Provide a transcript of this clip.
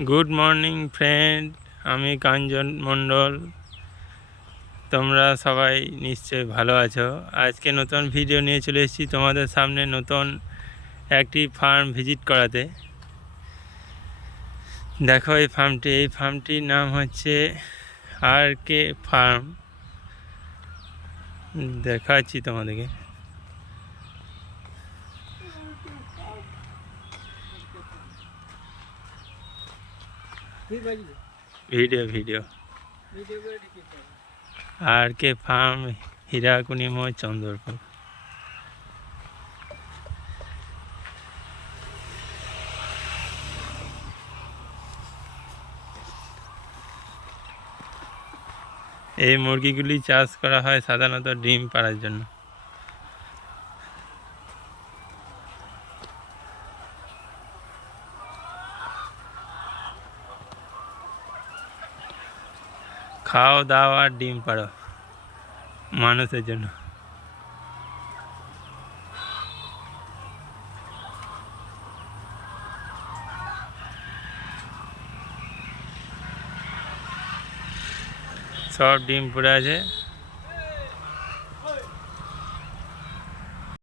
Good morning friend, আমি কাঞ্জন মণ্ডল। তোমরা সবাই নিশ্চয়ই ভালো আছো। আজকে নতুন ভিডিও নিয়ে চলে এসেছি তোমাদের সামনে, নতুন একটি ফার্ম ভিজিট করাতে। দেখো এই ফার্মটির নাম হচ্ছে RK ফার্ম। দেখাচ্ছি তোমাদেরকে। ভিডিও RK ফার্ম, হীরাকুনি মোড়, চন্দ্রপুর। এই মুরগিগুলি চাষ করা হয় সাধারণত ডিম পাড়ার জন্য। খাও দাও আর ডিম পাড়ো মানুষের জন্য। সব ডিম পড়ে আছে।